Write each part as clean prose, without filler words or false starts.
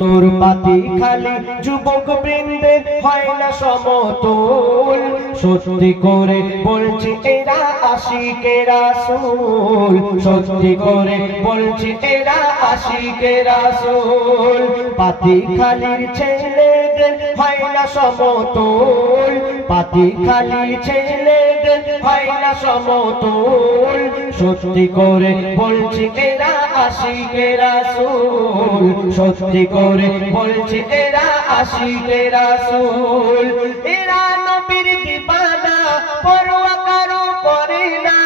তোর পাতি খালি যুবক বৃন্দের হয় না সমতুল। সত্যি করে বলছি এরা আশিকে রাসূল, সত্যি করে বলছি এরা আশিকে রাসূল। পাতি খালির ছেলেদের হয় না সমতুল, পাতি খালির ছেলেদের হয় না সমতুল। সত্যি করে বলছি এরা আশিকে রাসূল, সত্যি করে বলছি এরা আশিকে রাসূল। এরা নবীর দিবানা পরোয়া কারো করে না,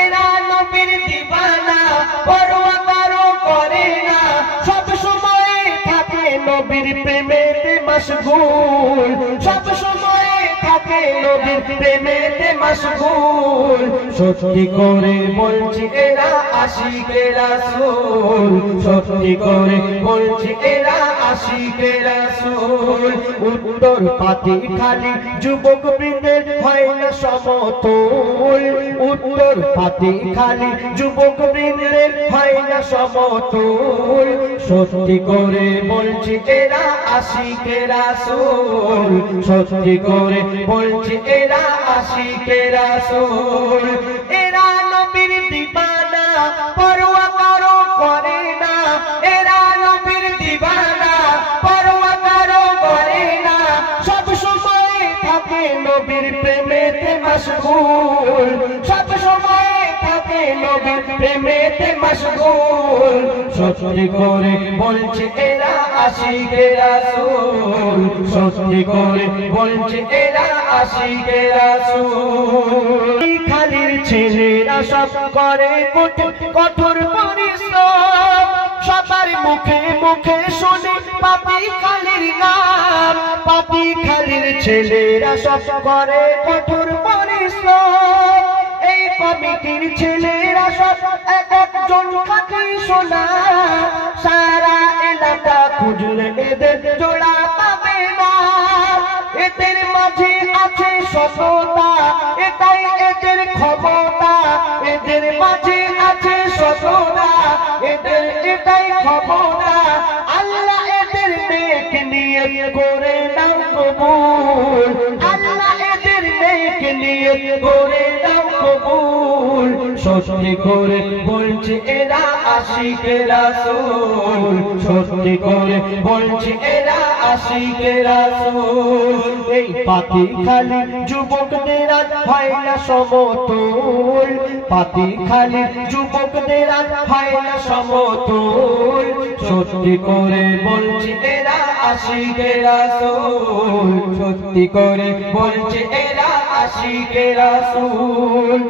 এরা নবীর দিবানা পরোয়া কারো করে না। সব সময় থাকে নবীর প্রেমেতে মশগুল, সব সময় থাকে নবীর প্রেমেতে মশগুল। সত্যি করে বলছি এরা আশিকে রাসূল, সত্যি করে বলছি এরা আশিকে রাসূল। উত্তর পাতি খালি যুবক বৃন্দের হয় না সমতুল, উত্তর পাতি খালি যুবক বৃন্দের হয় না সমতুল। সত্যি করে বলছি এরা আশিকে রাসূল, সত্যি করে বলছি এরা আশিকে রাসূল। এরা নবীর দিবানা পরোয়া কারো করে না, এরা নবীর দিবানা পরোয়া কারো করে না। সব সময় থাকে নবীর প্রেমেতে মশগুল, সব সময় থাকে নবীর প্রেমেতে মশগুল। সত্যি করে বলছি এরা আশিকে রাসূল, সত্যি করে বলছি এরা আশিকে রাসূল। খালির ছেলেরা সব করে কঠোর পরিশ্রম, সবার মুখে মুখে শুনি পাতি খালির নাম। পাতি খালির ছেলেরা সব করে কঠোর পরিশ্রম, এই কমিটির ছেলেরা সব এক একজন খাঁটি সোনা। সারা এলাকা খুঁজলে এদের জোড়া পাবে না, এদের মাঝে আছে সততা, এটাই এদের ক্ষমতা। এদের মাঝে আছে সততা, এদের এটাই ক্ষমতা। আল্লাহ এদের নেক নিয়ত করে নাও কবুল, আল্লাহ এদের নেক নিয়ত করে নাও কবুল। সত্যি করে বলছি এরা আশিকে রাসূল, সত্যি করে বলছি এরা আশিকে রাসূল। এই পাতি খালি যুবকদের হয় না সমতুল, পাতি খালি যুবকদের হয় না সমতুল। সত্যি করে বলছি এরা আশিকে রাসূল, সত্যি করে বলছি এরা আশিকে রাসূল।